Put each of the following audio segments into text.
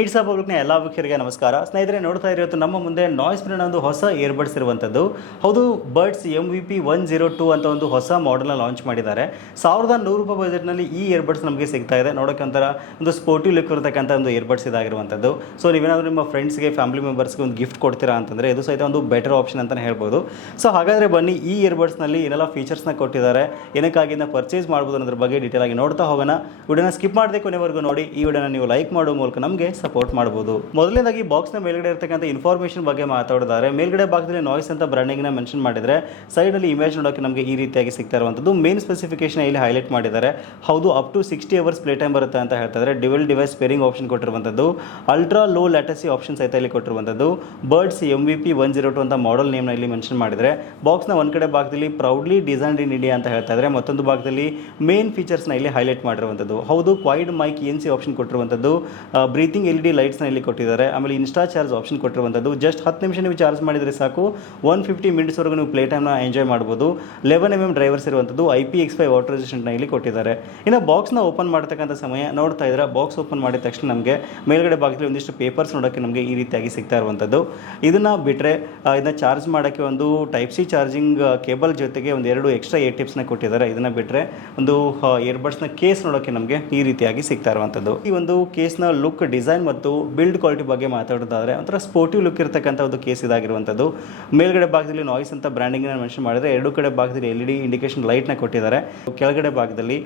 It's ಪಬ್ಲಿಕ್ನ ಎಲ್ಲ ವೀಕ್ಷರಿಗೆ ನಮಸ್ಕಾರ. ಸ್ನೇಹಿತರೆ, ನೋಡ್ತಾ ಇರೋದು ನಮ್ಮ ಮುಂದೆ ನಾಯ್ಸ್ ಬ್ರ್ಯಾಂಡ್ ಒಂದು ಹೊಸ ಇಯರ್ಬಡ್ಸ್ ಇರುವಂಥದ್ದು ಹೌದು buds M V P one zero two ಅಂತ ಒಂದು ಹೊಸ ಮಾಡೆಲ್ನ ಲಾಂಚ್ ಮಾಡಿದ್ದಾರೆ. ಸಾವಿರದ ನೂರು ರೂಪಾಯಿ ಬಜೆಟ್ನಲ್ಲಿ ಈ ಇಯರ್ಬಡ್ಸ್ ನಮಗೆ ಸಿಗ್ತಾ ಇದೆ. ನೋಡೋಕೆ ಒಂಥರ ಒಂದು ಸ್ಪೋರ್ಟಿವ್ ಲುಕ್ ಇರತಕ್ಕಂಥ ಒಂದು ಇಯರ್ಬಡ್ಸ್ ಇದಾಗಿರುವಂಥದ್ದು ಸೊ ನೀವೇನಾದರೂ ನಿಮ್ಮ ಫ್ರೆಂಡ್ಸ್ಗೆ ಫ್ಯಾಮಿಲಿ ಮೆಂಬರ್ಸ್ಗೆ ಒಂದು ಗಿಫ್ಟ್ ಕೊಡ್ತೀರಾ ಅಂತಂದರೆ ಇದು ಸಹಿತ ಒಂದು ಬೆಟರ್ ಆಪ್ಷನ್ ಅಂತಲೇ ಹೇಳ್ಬೋದು. ಸೊ ಹಾಗಾದರೆ ಬನ್ನಿ, ಈ ಇಯರ್ಬಡ್ಸ್ನಲ್ಲಿ ಏನೆಲ್ಲ ಫೀಚರ್ಸ್ನ ಕೊಟ್ಟಿದ್ದಾರೆ ಏನಕ್ಕಾಗಿ ಪರ್ಚೇಸ್ ಮಾಡ್ಬೋದು ಅನ್ನೋದ್ರ ಬಗ್ಗೆ ಡೀಟೇಲ್ ಆಗಿ ನೋಡ್ತಾ ಹೋಗೋಣ. ವಿಡಿಯೋನ ಸ್ಕಿಪ್ ಮಾಡದೆ ಕೊನೆವರೆಗೂ ನೋಡಿ. ಈ ವಿಡಿಯೋನ ನೀವು ಲೈಕ್ ಮಾಡೋ ಮೂಲಕ ನಮಗೆ ಸಪೋರ್ಟ್ ಮಾಡಬಹುದು ಮೊದಲನೇದಾಗಿ ನ ಮೇಲ್ಗಡೆ ಇರತಕ್ಕಂಥ ಇನ್ಫಾರ್ಮೇಶನ್ ಬಗ್ಗೆ ಮಾತಾಡಿದ್ದಾರೆ, ಮೇಲ್ಗಡೆ ಭಾಗದಲ್ಲಿ ನಾಯ್ಸ್ ಅಂತ ಬ್ರ್ಯಾಂಡಿಂಗ್ನ ಮೆನ್ಷನ್ ಮಾಡಿದ್ರೆ ಸೈಡ್ ಅಲ್ಲಿ ಇಮೇಜ್ ನೋಡೋಕೆ ನಮಗೆ ಈ ರೀತಿಯಾಗಿ ಸಿಗ್ತಾ ಇರುವಂತದ್ದು ಮೇನ್ ಸ್ಪೆಸಿಫಿಕೇಶನ್ ಇಲ್ಲಿ ಹೈಲೈಟ್ ಮಾಡಿದ್ದಾರೆ. ಹೌದು up to sixty hours play time ಬರುತ್ತೆ ಅಂತ ಹೇಳ್ತಾ ಇದ್ದಾರೆ ಡಿವೆಲ್ ಡಿವೈಸ್ ಪೇರಿಂಗ್ ಆಪ್ಷನ್ ಕೊಟ್ಟಿರುವಂಥದ್ದು. ಅಲ್ಟ್ರಾ ಲೋ ಲ್ಯಾಟಸಿ ಆಪ್ಷನ್ ಸಹಿತ ಇಲ್ಲಿ ಕೊಟ್ಟಿರುವಂಥದ್ದು. Buds M V P one zero two ಅಂತ ಮಾಡೆಲ್ ನೇಮ್ನ ಇಲ್ಲಿ ಮೆನ್ಷನ್ ಮಾಡಿದರೆ ಬಾಕ್ಸ್ನ ಒಂದು ಕಡೆ ಭಾಗದಲ್ಲಿ ಪ್ರೌಡ್ಲಿ ಡಿಸೈನ್ಡ್ ಇನ್ ಇಂಡಿಯಾ ಅಂತ ಹೇಳ್ತಾ ಇದ್ದಾರೆ ಮತ್ತೊಂದು ಭಾಗದಲ್ಲಿ ಮೇನ್ ಫೀಚರ್ಸ್ನ ಇಲ್ಲಿ ಹೈಲೈಟ್ ಮಾಡಿರುವಂಥದ್ದು. ಹೌದು quad mic N C option ಕೊಟ್ಟಿರುವಂಥದ್ದು. ಬ್ರೀತಿಂಗ್ ಎಲ್ ಡಿ ಲೈಟ್ಸ್ನ ಇಲ್ಲಿ ಕೊಟ್ಟಿದ್ದಾರೆ. ಆಮೇಲೆ ಇನ್ಸ್ಟಾ ಚಾರ್ಜ್ ಆಪ್ಷನ್ ಕೊಟ್ಟಿರುವಂಥದ್ದು. ಜಸ್ಟ್ ಹತ್ತು ನಿಮಿಷ ನೀವು ಚಾರ್ಜ್ ಮಾಡಿದರೆ ಸಾಕು. ಒನ್ ಫಿಫ್ಟಿ ಮಿನಿಟ್ಸ್ವರೆಗೂ ನೀವು ಪ್ಲೇ ಟೈಮ್ನ ಎಂಜಾಯ್ ಮಾಡ್ಬೋದು. ಲೆವೆನ್ ಎಂ ಎಂ ಡ್ರೈವರ್ಸ್ ಇರುವಂಥದ್ದು ಐ ಪಿ ಎಕ್ಸ್ ಫೈ ರೆಸಿಸ್ಟೆಂಟ್ನ ಇಲ್ಲಿ ಕೊಟ್ಟಿದ್ದಾರೆ. ಇನ್ನು ಬಾಕ್ಸ್ನ ಓಪನ್ ಮಾಡ್ತಕ್ಕಂಥ ಸಮಯ ನೋಡ್ತಾ ಇದ್ರೆ ಬಾಕ್ಸ್ ಓಪನ್ ಮಾಡಿದ ತಕ್ಷಣ ನಮಗೆ ಮೇಲ್ಗಡೆ ಭಾಗದಲ್ಲಿ ಒಂದಿಷ್ಟು ಪೇಪರ್ಸ್ ನೋಡೋಕ್ಕೆ ನಮಗೆ ಈ ರೀತಿಯಾಗಿ ಸಿಗ್ತಾ ಇರುವಂಥದ್ದು. ಇದನ್ನು ಬಿಟ್ಟರೆ ಇದನ್ನ ಚಾರ್ಜ್ ಮಾಡೋಕ್ಕೆ ಒಂದು ಟೈಪ್ ಸಿ ಚಾರ್ಜಿಂಗ್ ಕೇಬಲ್ ಜೊತೆಗೆ ಒಂದು ಎರಡು ಎಕ್ಸ್ಟ್ರಾ ಏರ್ ಟಿಪ್ಸ್ನ ಕೊಟ್ಟಿದ್ದಾರೆ. ಇದನ್ನು ಬಿಟ್ಟರೆ ಒಂದು ಇಯರ್ಬಡ್ಸ್ನ ಕೇಸ್ ನೋಡೋಕ್ಕೆ ನಮಗೆ ಈ ರೀತಿಯಾಗಿ ಸಿಗ್ತಾ ಇರುವಂಥದ್ದು. ಈ ಒಂದು ಕೇಸ್ನ ಲುಕ್ ಡಿಸೈನ್ ಮತ್ತು ಬಿಲ್ಡ್ ಕ್ವಾಲಿಟಿ ಬಗ್ಗೆ ಮಾತಾಡೋದಾದರೆ ಒಂಥರ ಸ್ಪೋರ್ಟಿವ್ ಲುಕ್ ಇರತಕ್ಕಂಥ ಒಂದು ಕೇಸ್ ಇದಾಗಿರುವಂಥದ್ದು. ಮೇಲ್ಗಡೆ ಭಾಗದಲ್ಲಿ ನಾಯ್ಸ್ ಅಂತ ಬ್ರ್ಯಾಂಡಿಂಗ್ನ ಮೆನ್ಷನ್ ಮಾಡಿದರೆ ಎರಡು ಕಡೆ ಭಾಗದಲ್ಲಿ ಎಲ್ ಇ ಡಿ ಇಂಡಿಕೇಶನ್ ಲೈಟ್ನ ಕೊಟ್ಟಿದ್ದಾರೆ. ಕೆಳಗಡೆ ಭಾಗದಲ್ಲಿ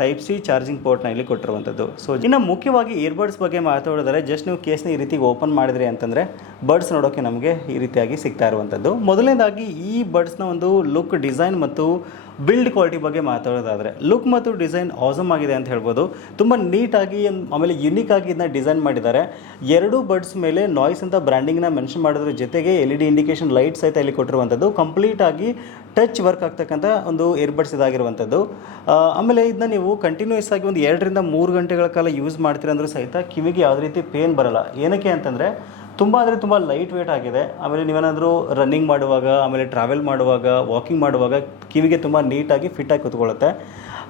ಟೈಪ್ ಸಿ ಚಾರ್ಜಿಂಗ್ ಪೋರ್ಟ್ನ ಇಲ್ಲಿ ಕೊಟ್ಟಿರುವಂಥದ್ದು. ಸೊ ಇನ್ನು ಮುಖ್ಯವಾಗಿ ಇಯರ್ಬಡ್ಸ್ ಬಗ್ಗೆ ಮಾತಾಡಿದರೆ ಜಸ್ಟ್ ನೀವು ಕೇಸ್ನ ಈ ರೀತಿ ಓಪನ್ ಮಾಡಿದ್ರಿ ಅಂತಂದರೆ ಬರ್ಡ್ಸ್ ನೋಡೋಕ್ಕೆ ನಮಗೆ ಈ ರೀತಿಯಾಗಿ ಸಿಗ್ತಾ ಇರುವಂಥದ್ದು. ಮೊದಲನೇದಾಗಿ ಈ ಬರ್ಡ್ಸ್ನ ಒಂದು ಲುಕ್ ಡಿಸೈನ್ ಮತ್ತು ಬಿಲ್ಡ್ ಕ್ವಾಲಿಟಿ ಬಗ್ಗೆ ಮಾತಾಡೋದಾದರೆ ಲುಕ್ ಮತ್ತು ಡಿಸೈನ್ ಆಸಮ್ ಆಗಿದೆ ಅಂತ ಹೇಳ್ಬೋದು. ತುಂಬ ನೀಟಾಗಿ, ಆಮೇಲೆ ಯುನಿಕ್ ಆಗಿ ಇದನ್ನ ಡಿಸೈನ್ ಮಾಡಿದ್ದಾರೆ. ಎರಡು ಬರ್ಡ್ಸ್ ಮೇಲೆ ನಾಯ್ಸ್ ಅಂತ ಬ್ರ್ಯಾಂಡಿಂಗ್ನ ಮೆನ್ಷನ್ ಮಾಡೋದ್ರ. ಜೊತೆಗೆ L E D indication light ಸಹಿತ ಇಲ್ಲಿ ಕೊಟ್ಟಿರುವಂಥದ್ದು. ಕಂಪ್ಲೀಟ್ ಆಗಿ ಟಚ್ ವರ್ಕ್ ಆಗ್ತಕ್ಕಂಥ ಒಂದು ಇಯರ್ಬಡ್ಸ್ ಇದಾಗಿರುವಂಥದ್ದು. ಆಮೇಲೆ ಇದನ್ನ ನೀವು ಕಂಟಿನ್ಯೂಸ್ ಆಗಿ ಒಂದು ಎರಡರಿಂದ ಮೂರು ಗಂಟೆಗಳ ಕಾಲ ಯೂಸ್ ಮಾಡ್ತೀರ ಅಂದರೂ ಸಹಿತ ಕಿವಿಗೆ ಯಾವುದೇ ರೀತಿ ಪೇನ್ ಬರಲ್ಲ. ಏನಕ್ಕೆ ಅಂತಂದರೆ ತುಂಬ ಅಂದರೆ ತುಂಬ ಲೈಟ್ ವೇಟ್ ಆಗಿದೆ. ಆಮೇಲೆ ನೀವೇನಾದರೂ ರನ್ನಿಂಗ್ ಮಾಡುವಾಗ, ಆಮೇಲೆ ಟ್ರಾವೆಲ್ ಮಾಡುವಾಗ ವಾಕಿಂಗ್ ಮಾಡುವಾಗ ಕಿವಿಗೆ ತುಂಬ ನೀಟಾಗಿ ಫಿಟ್ಟಾಗಿ ಕೂತ್ಕೊಳ್ಳುತ್ತೆ.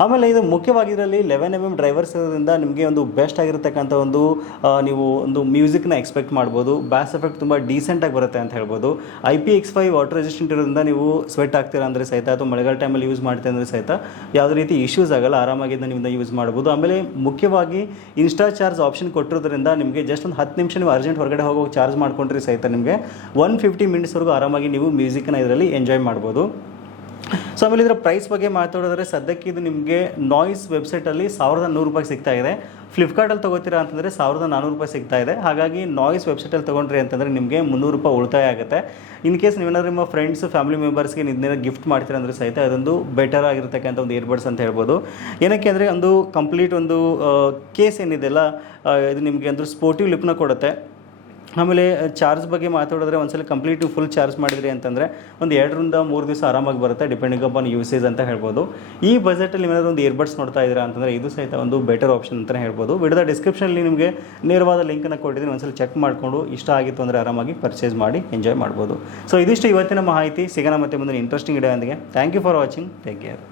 ಆಮೇಲೆ ಇದು ಮುಖ್ಯವಾಗಿ ಇದರಲ್ಲಿ ಲೆವೆನ್ ಎಂ ಎಂ ಡ್ರೈವರ್ಸ್ ಇರೋದ್ರಿಂದ ನಿಮಗೆ ಒಂದು ಬೆಸ್ಟ್ ಆಗಿರತಕ್ಕಂಥ ಒಂದು ನೀವು ಒಂದು ಮ್ಯೂಸಿಕ್ನ ಎಕ್ಸ್ಪೆಕ್ಟ್ ಮಾಡ್ಬೋದು. ಬ್ಯಾಸ್ ಎಫೆಕ್ಟ್ ತುಂಬ ಡೀಸೆಂಟಾಗಿ ಬರುತ್ತೆ ಅಂತ ಹೇಳ್ಬೋದು. I P X five water resistant ಇರೋದ್ರಿಂದ ನೀವು ಸ್ವೆಟ್ ಆಗ್ತೀರಾ ಅಂದರೆ ಸಹಿತ ಅಥವಾ ಮಳೆಗಾಲ ಟೈಮಲ್ಲಿ ಯೂಸ್ ಮಾಡ್ತೀರಾ ಅಂದರೆ ಸಹಿತ ಯಾವುದೇ ರೀತಿ ಇಶ್ಯೂಸ್ ಆಗಲ್ಲ ಆರಾಮಾಗಿ ನೀವು ಯೂಸ್ ಮಾಡ್ಬೋದು. ಆಮೇಲೆ ಮುಖ್ಯವಾಗಿ ಇನ್ಸ್ಟಾ ಚಾರ್ಜ್ ಆಪ್ಷನ್ ಕೊಟ್ಟಿರೋದ್ರಿಂದ ನಿಮಗೆ ಜಸ್ಟ್ ಒಂದು ಹತ್ತು ನಿಮಿಷ ನೀವು ಅರ್ಜೆಂಟ್ ಹೊರಗಡೆ ಹೋಗೋಕೆ ಚಾರ್ಜ್ ಮಾಡ್ಕೊಂಡ್ರೆ ಸಹಿತ ನಿಮಗೆ. ಒನ್ ಫಿಫ್ಟಿ ಮಿನಿಟ್ಸ್ವರೆಗೂ ಆರಾಮಾಗಿ ನೀವು ಮ್ಯೂಸಿಕ್ನ ಇದರಲ್ಲಿ ಎಂಜಾಯ್ ಮಾಡ್ಬೋದು. ಆಮೇಲೆ ಇದರ ಪ್ರೈಸ್ ಬಗ್ಗೆ ಮಾತಾಡಿದ್ರೆ ಸದ್ಯಕ್ಕೆ ಇದು ನಿಮಗೆ ನಾಯ್ಸ್ ವೆಬ್ಸೈಟಲ್ಲಿ ಸಾವಿರದ ನೂರು ರೂಪಾಯಿ ಸಿಗ್ತಾ ಇದೆ. ಫ್ಲಿಪ್ಕಾರ್ಟಲ್ಲಿ ತೊಗೋತೀರಾ ಅಂತಂದರೆ ಸಾವಿರದ ನಾನ್ನೂರು ರೂಪಾಯಿ ಸಿಗ್ತಾ ಇದೆ. ಹಾಗಾಗಿ ನಾಯ್ಸ್ ವೆಬ್ಸೈಟಲ್ಲಿ ತೊಗೊಂಡ್ರಿ ಅಂತಂದರೆ ನಿಮಗೆ ಮುನ್ನೂರು ರೂಪಾಯಿ ಉಳಿತಾಯ ಆಗುತ್ತೆ. ಇನ್ ಕೇಸ್ ನೀವೇನಾದ್ರು ನಿಮ್ಮ ಫ್ರೆಂಡ್ಸ್ ಫ್ಯಾಮಿಲಿ ಮೆಂಬರ್ಸ್ಗೆ ನಿನ್ನೆ ಗಿಫ್ಟ್ ಮಾಡ್ತೀರಾ ಅಂದರೆ ಸಹಿತ ಅದೊಂದು ಬೆಟರ್ ಆಗಿರ್ತಕ್ಕಂಥ ಒಂದು ಇಯರ್ಬಡ್ಸ್ ಅಂತ ಹೇಳ್ಬೋದು. ಏನಕ್ಕೆ ಅಂದರೆ ಒಂದು ಕಂಪ್ಲೀಟ್ ಒಂದು ಕೇಸ್ ಏನಿದೆಯಲ್ಲ ಇದು ನಿಮಗೆ ಅಂದ್ರೆ ಸ್ಪೋರ್ಟಿವ್ ಲಿಪ್ನ ಕೊಡುತ್ತೆ. ಆಮೇಲೆ ಚಾರ್ಜ್ ಬಗ್ಗೆ ಮಾತಾಡಿದ್ರೆ ಒಂದ್ಸಲ ಕಂಪ್ಲೀಟ್ ಫುಲ್ ಚಾರ್ಜ್ ಮಾಡಿದ್ರಿ ಅಂತಂದರೆ ಒಂದು ಎರಡರಿಂದ ಮೂರು ದಿವಸ ಆರಾಮಾಗಿ ಬರುತ್ತೆ, ಡಿಪೆಂಡಿಂಗ್ ಅಪಾನ್ ಯೂಸೇಜ್ ಅಂತ ಹೇಳ್ಬೋದು. ಈ ಬಜೆಟಲ್ಲಿ ಏನಾದರೂ ಒಂದು ಇಯರ್ಬಡ್ಸ್ ನೋಡ್ತಾ ಇದ್ದೀರಾ ಅಂತಂದರೆ ಇದು ಸಹಿತ ಒಂದು ಬೆಟರ್ ಆಪ್ಷನ್ ಅಂತಲೇ ಹೇಳ್ಬೋದು. ವಿಡಿಯೋದ ಡಿಸ್ಕ್ರಿಪ್ಷನಲ್ಲಿ ನಿಮಗೆ ನೇರವಾದ ಲಿಂಕನ್ನು ಕೊಟ್ಟಿದ್ದೀನಿ, ಒಂದ್ಸಲ ಚೆಕ್ ಮಾಡಿಕೊಂಡು ಇಷ್ಟ ಆಗಿತ್ತು ಅಂದರೆ ಆರಾಮಾಗಿ ಪರ್ಚೇಸ್ ಮಾಡಿ ಎಂಜಾಯ್ ಮಾಡ್ಬೋದು. ಸೊ ಇದಿಷ್ಟು ಇವತ್ತಿನ ಮಾಹಿತಿ, ಸಿಗೋಣ ಮತ್ತೆ ಮುಂದಿನ ಇಂಟ್ರೆಸ್ಟಿಂಗ್ ವಿಡಿಯೋ ಒಂದಿಗೆ thank you for watching take care